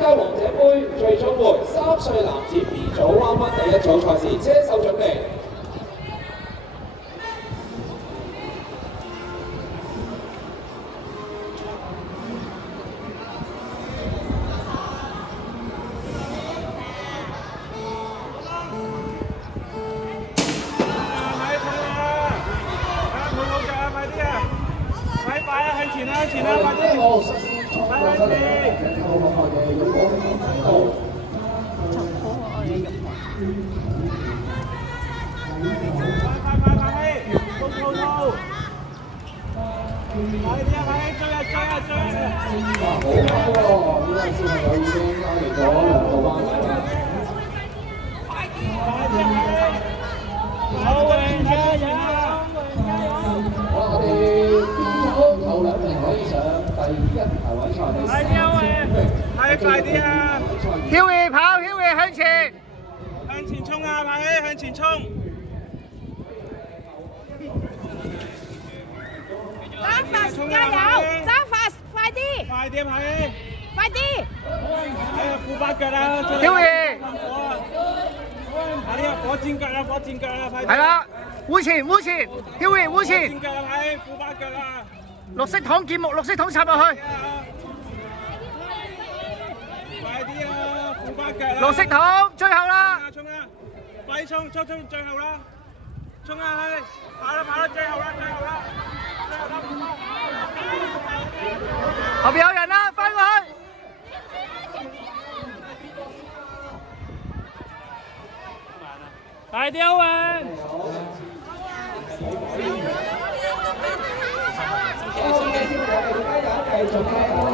交王者杯最終回3歲男子 B 組 Round 1第一組賽事，車手準備。前啦，前啦，快啲！快啲！快啲啊！曉兒跑，曉兒向前，向前衝啊！快啲向前衝！揸法加油！揸法快啲！快啲快啲！快啲！副八腳啦！曉兒，係啊！火箭腳啦！火箭腳啦！快啲！係啦，烏前烏前，曉兒烏前，火箭腳啦！係副八腳啦！綠色桶劍木，綠色桶插落去。快啲啊！副八腳啦！綠色桶最後啦！衝啊！快衝！衝最後啦！衝啊！去！跑啦！最後啦！後邊有人啦，翻過去！快啲啊！繼續加油！